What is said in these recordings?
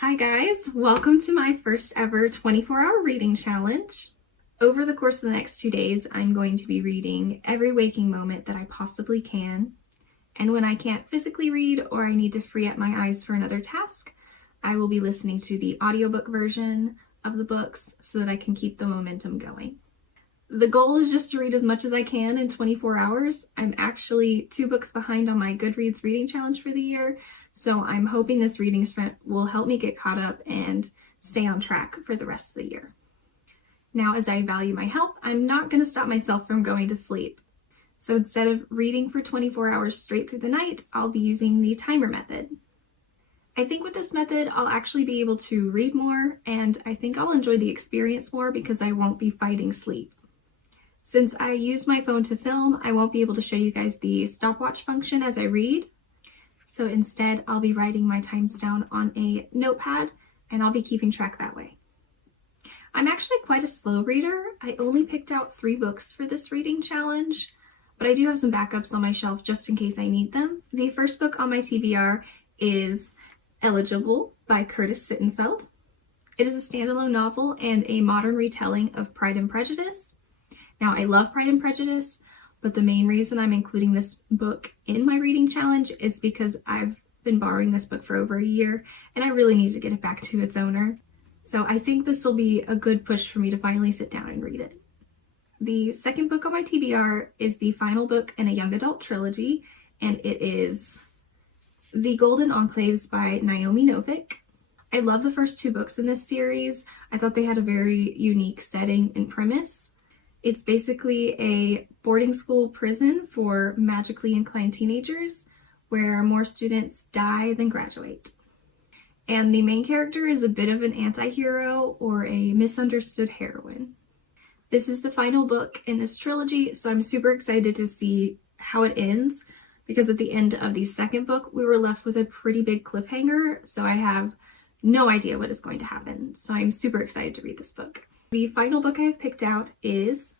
Hi guys, welcome to my first ever 24-hour reading challenge. Over the course of the next 2 days, I'm going to be reading every waking moment that I possibly can. And when I can't physically read or I need to free up my eyes for another task, I will be listening to the audiobook version of the books so that I can keep the momentum going. The goal is just to read as much as I can in 24 hours. I'm actually 2 books behind on my Goodreads reading challenge for the year, so I'm hoping this reading sprint will help me get caught up and stay on track for the rest of the year. Now, as I value my health, I'm not going to stop myself from going to sleep. So instead of reading for 24 hours straight through the night, I'll be using the timer method. I think with this method, I'll actually be able to read more, and I think I'll enjoy the experience more because I won't be fighting sleep. Since I use my phone to film, I won't be able to show you guys the stopwatch function as I read. So instead, I'll be writing my times down on a notepad and I'll be keeping track that way. I'm actually quite a slow reader. I only picked out 3 books for this reading challenge, but I do have some backups on my shelf just in case I need them. The first book on my TBR is Eligible by Curtis Sittenfeld. It is a standalone novel and a modern retelling of Pride and Prejudice. Now, I love Pride and Prejudice, but the main reason I'm including this book in my reading challenge is because I've been borrowing this book for over a year, and I really need to get it back to its owner. So I think this will be a good push for me to finally sit down and read it. The second book on my TBR is the final book in a young adult trilogy, and it is The Golden Enclaves by Naomi Novik. I love the first 2 books in this series. I thought they had a very unique setting and premise. It's basically a boarding school prison for magically inclined teenagers where more students die than graduate. And the main character is a bit of an anti-hero or a misunderstood heroine. This is the final book in this trilogy, so I'm super excited to see how it ends, because at the end of the second book, we were left with a pretty big cliffhanger, so I have no idea what is going to happen. So I'm super excited to read this book. The final book I have picked out is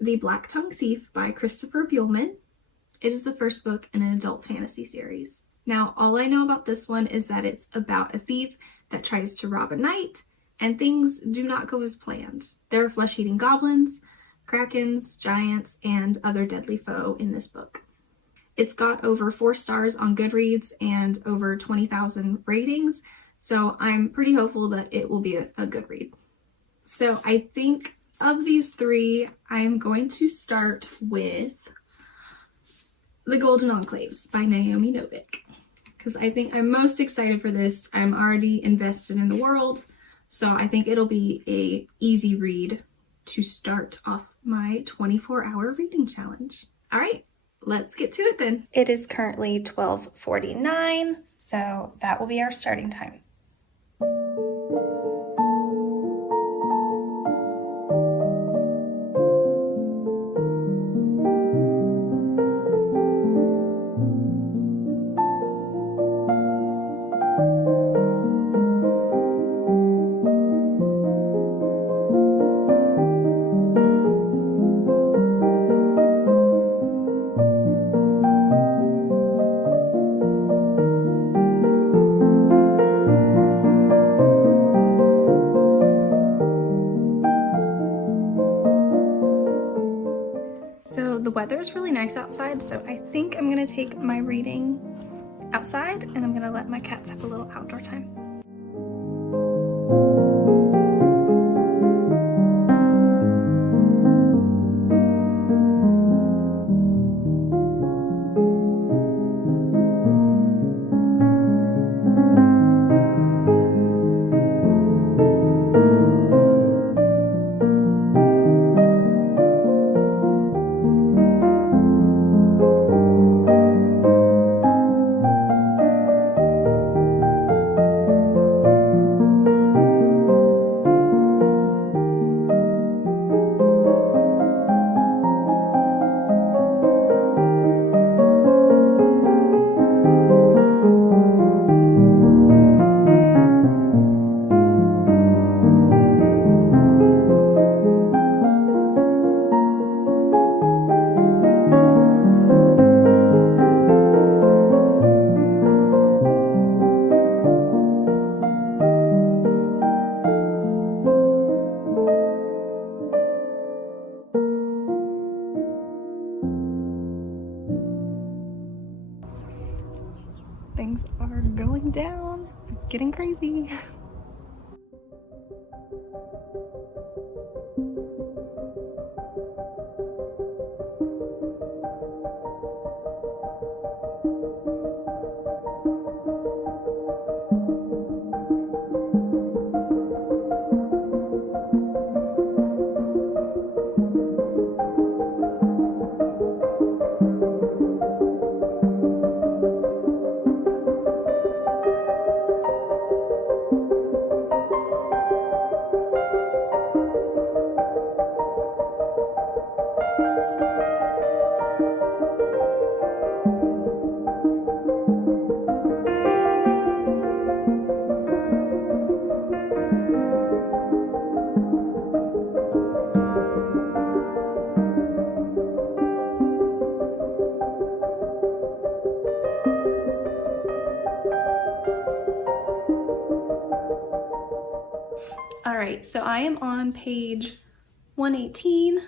The Black-Tongued Thief by Christopher Buehlman. It is the first book in an adult fantasy series. Now, all I know about this one is that it's about a thief that tries to rob a knight, and things do not go as planned. There are flesh-eating goblins, krakens, giants, and other deadly foe in this book. It's got over 4 stars on Goodreads and over 20,000 ratings, so I'm pretty hopeful that it will be a good read. So I think of these 3, I'm going to start with The Golden Enclaves by Naomi Novik, because I think I'm most excited for this. I'm already invested in the world, so I think it'll be an easy read to start off my 24-hour reading challenge. All right, let's get to it then. It is currently 12:49, so that will be our starting time. So the weather is really nice outside, so I think I'm gonna take my reading outside and I'm gonna let my cats have a little outdoor time. down. It's getting crazy. All right, so I am on page 118.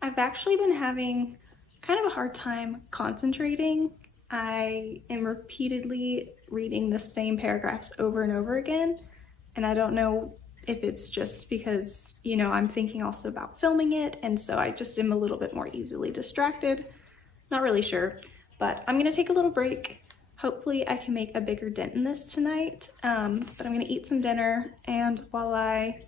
I've actually been having kind of a hard time concentrating. I am repeatedly reading the same paragraphs over and over again, and I don't know if it's just because, you know, I'm thinking also about filming it, and so I just am a little bit more easily distracted. Not really sure, but I'm gonna take a little break. Hopefully I can make a bigger dent in this tonight, but I'm gonna eat some dinner, and while I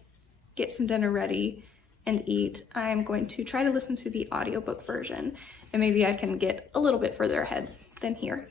get some dinner ready and eat, I'm going to try to listen to the audiobook version, and maybe I can get a little bit further ahead than here.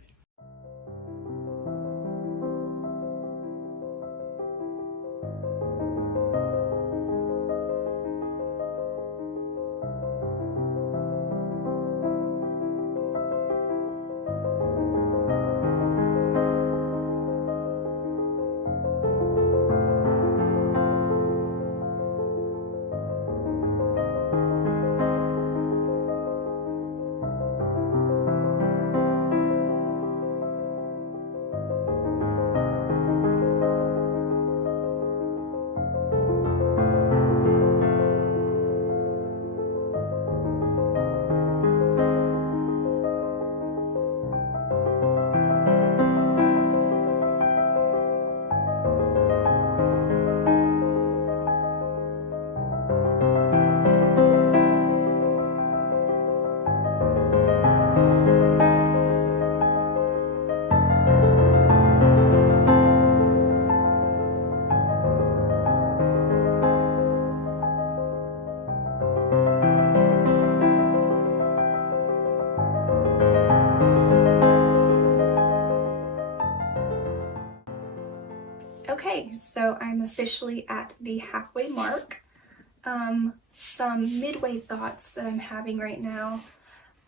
Okay, so I'm officially at the halfway mark. Some midway thoughts that I'm having right now.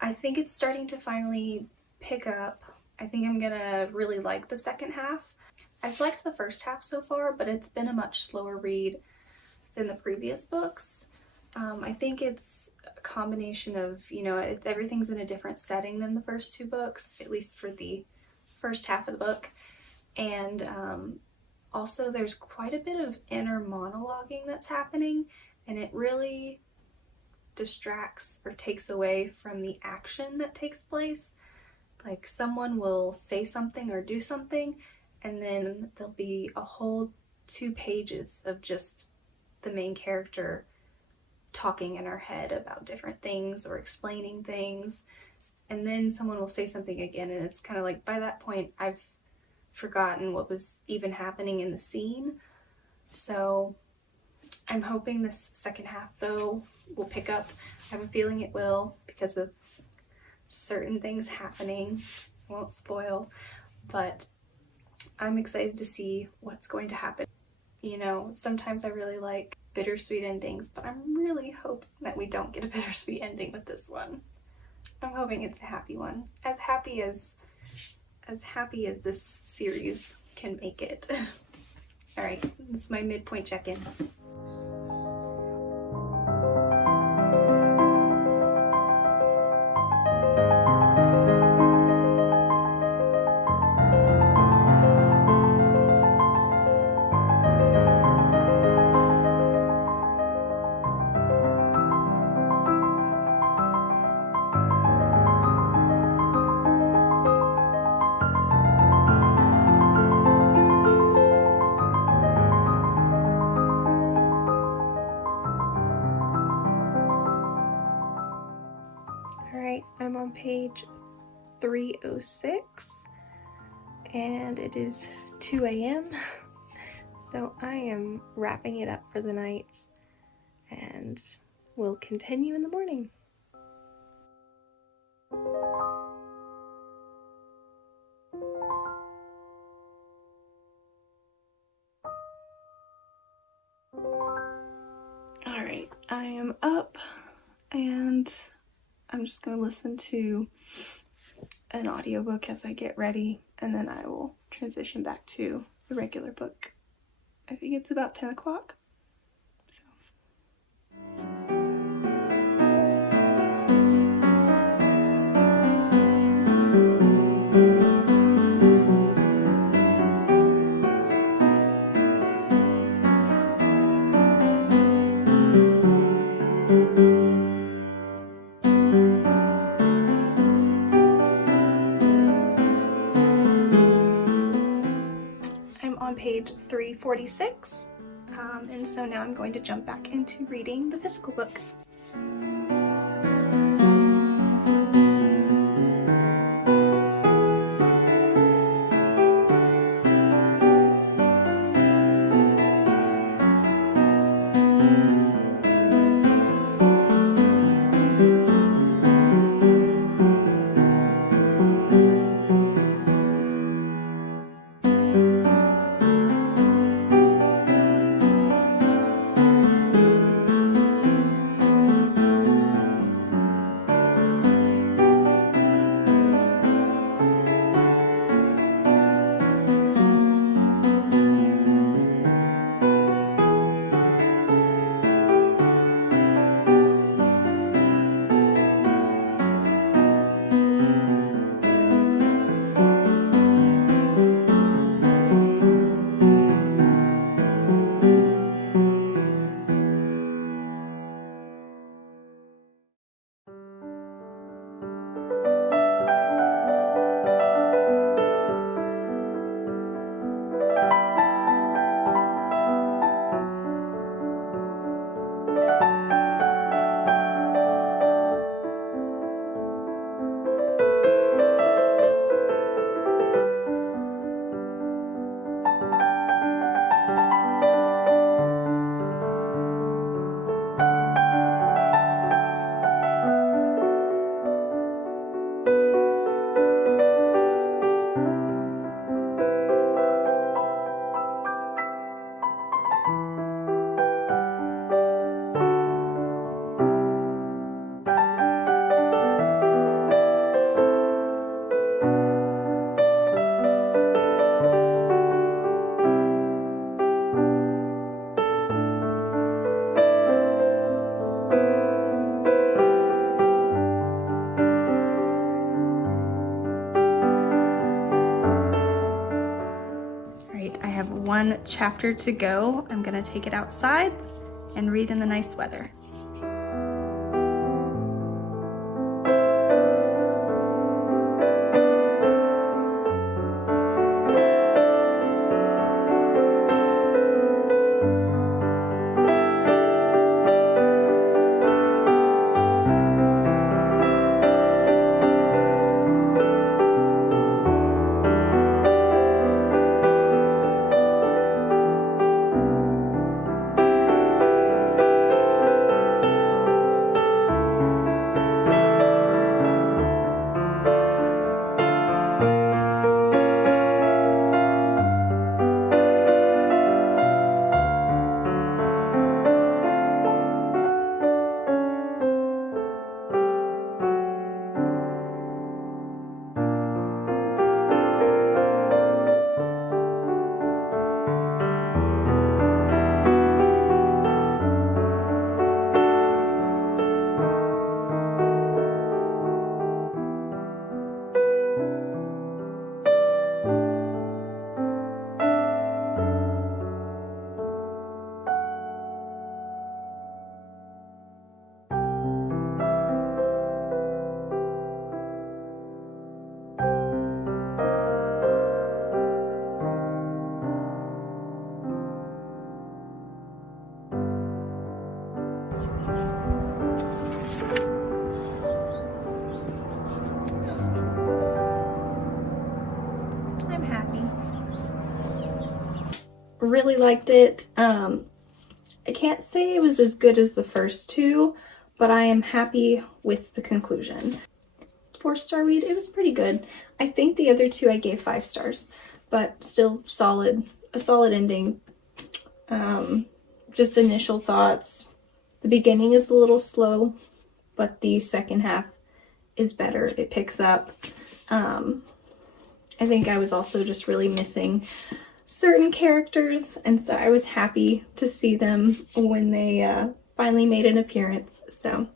I think it's starting to finally pick up. I think I'm gonna really like the second half. I've liked the first half so far, but it's been a much slower read than the previous books. I think it's a combination of, you know, everything's in a different setting than the first two books, at least for the first half of the book. And also there's quite a bit of inner monologuing that's happening, and it really distracts or takes away from the action that takes place. Like someone will say something or do something, and then there'll be a whole 2 pages of just the main character talking in her head about different things or explaining things. And then someone will say something again, and it's kind of like by that point I've forgotten what was even happening in the scene. So I'm hoping this second half though will pick up. I have a feeling it will because of certain things happening. I won't spoil, but I'm excited to see what's going to happen. You know, sometimes I really like bittersweet endings, but I'm really hoping that we don't get a bittersweet ending with this one. I'm hoping it's a happy one. As happy as this series can make it. All right, that's my midpoint check-in. page 306 and it is 2 a.m. So I am wrapping it up for the night and we'll continue in the morning. Alright, I am up and I'm just going to listen to an audiobook as I get ready, and then I will transition back to the regular book. I think it's about 10 o'clock. I'm on page 346, and so now I'm going to jump back into reading the physical book. I have one chapter to go. I'm gonna take it outside and read in the nice weather. Really liked it. I can't say it was as good as the first two, but I am happy with the conclusion. 4-star read, it was pretty good. I think the other two I gave 5 stars, but still solid, a solid ending. Just initial thoughts. The beginning is a little slow, but the second half is better. It picks up. I think I was also just really missing certain characters, and so I was happy to see them when they finally made an appearance. So,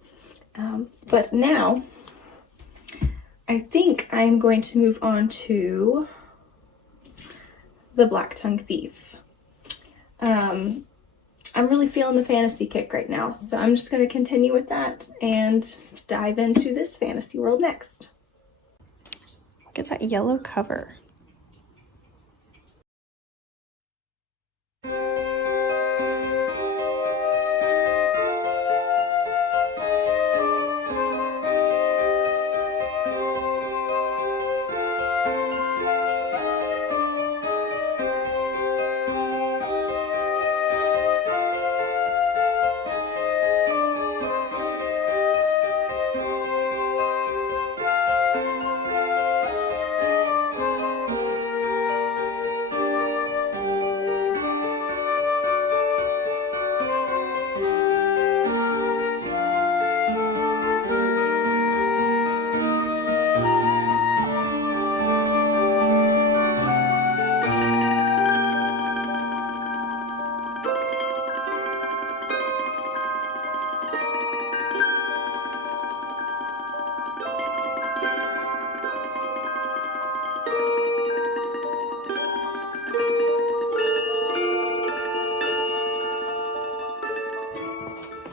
but now I think I'm going to move on to The Black-Tongued Thief. I'm really feeling the fantasy kick right now, so I'm just going to continue with that and dive into this fantasy world next. Look at that yellow cover.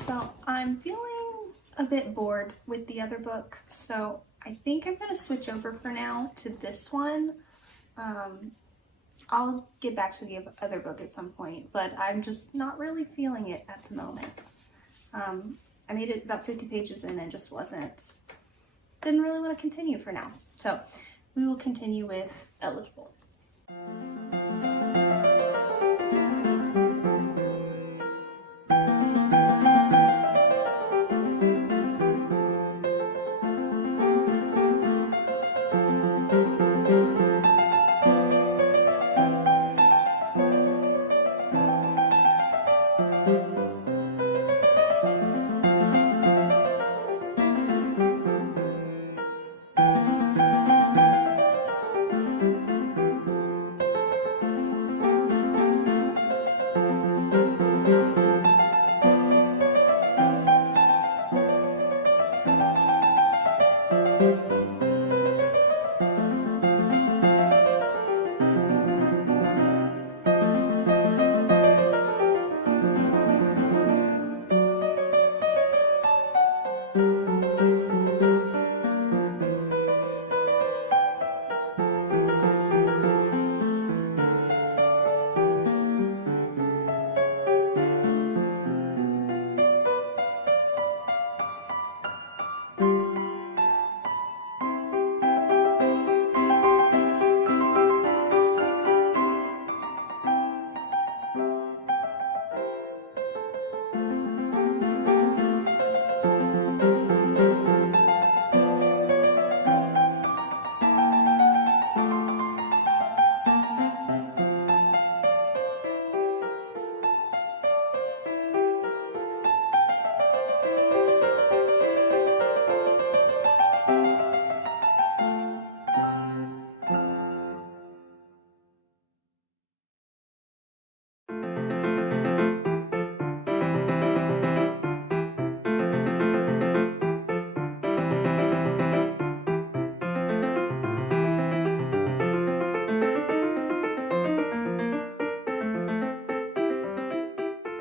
So I'm feeling a bit bored with the other book, so I think I'm going to switch over for now to this one. I'll get back to the other book at some point, but I'm just not really feeling it at the moment. I made it about 50 pages in and just didn't really want to continue for now. So we will continue with Eligible.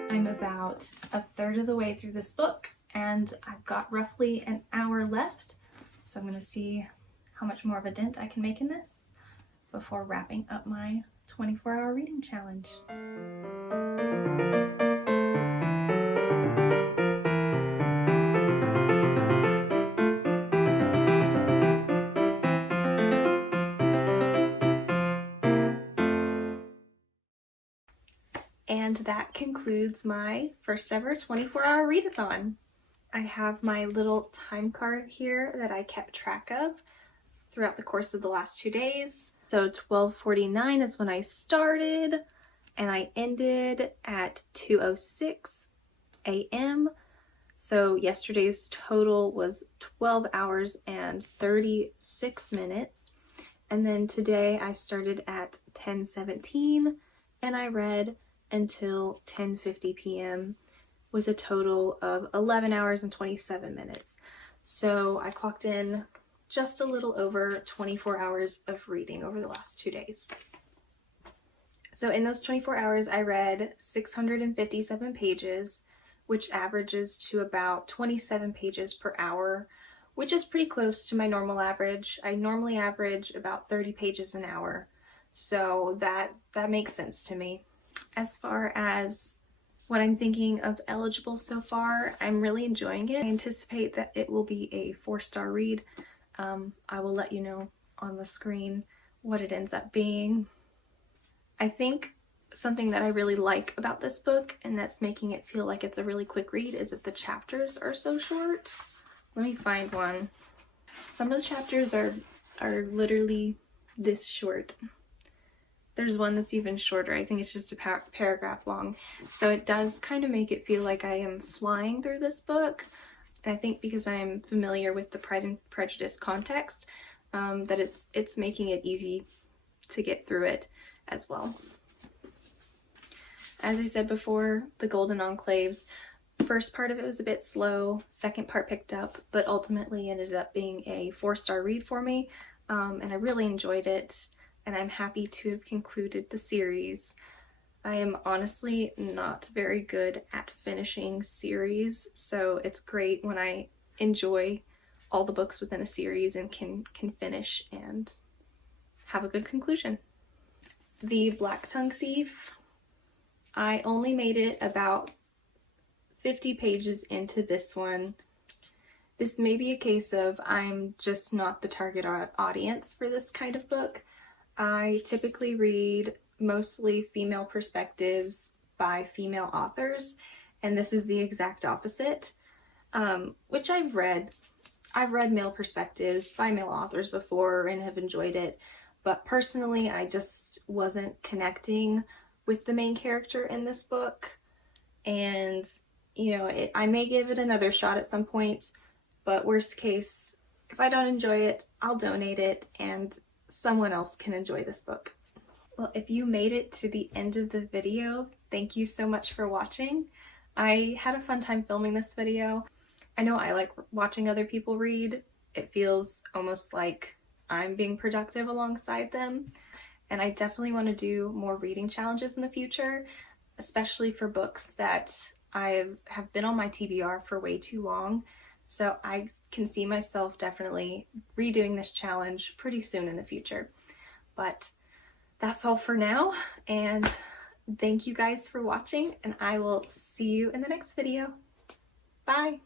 I'm about a third of the way through this book and I've got roughly an hour left, so I'm going to see how much more of a dent I can make in this before wrapping up my 24-hour reading challenge. And that concludes my first ever 24-hour readathon. I have my little time card here that I kept track of throughout the course of the last 2 days. So 12:49 is when I started, and I ended at 2:06 a.m. So yesterday's total was 12 hours and 36 minutes. And then today I started at 10:17 and I read until 10:50 p.m. with a total of 11 hours and 27 minutes. So I clocked in just a little over 24 hours of reading over the last 2 days. So in those 24 hours, I read 657 pages, which averages to about 27 pages per hour, which is pretty close to my normal average. I normally average about 30 pages an hour, so that makes sense to me. As far as what I'm thinking of eligible so far, I'm really enjoying it. I anticipate that it will be a 4-star read. I will let you know on the screen what it ends up being. I think something that I really like about this book, and that's making it feel like it's a really quick read, is that the chapters are so short. Let me find one. Some of the chapters are literally this short. There's one that's even shorter. I think it's just a paragraph long. So it does kind of make it feel like I am flying through this book. And I think because I'm familiar with the Pride and Prejudice context, that it's making it easy to get through it as well. As I said before, the Golden Enclaves, first part of it was a bit slow, second part picked up, but ultimately ended up being a 4-star read for me, and I really enjoyed it, and I'm happy to have concluded the series. I am honestly not very good at finishing series, so it's great when I enjoy all the books within a series and can finish and have a good conclusion. The Black Tongue Thief, I only made it about 50 pages into this one. This may be a case of I'm just not the target audience for this kind of book. I typically read mostly female perspectives by female authors, and this is the exact opposite, which I've read. I've read male perspectives by male authors before and have enjoyed it, but personally I just wasn't connecting with the main character in this book, and you know, I may give it another shot at some point, but worst case, if I don't enjoy it, I'll donate it and someone else can enjoy this book. Well, if you made it to the end of the video, thank you so much for watching. I had a fun time filming this video. I know I like watching other people read. It feels almost like I'm being productive alongside them. And I definitely want to do more reading challenges in the future, especially for books that I have been on my TBR for way too long. So I can see myself definitely redoing this challenge pretty soon in the future. But that's all for now, and thank you guys for watching, and I will see you in the next video. Bye!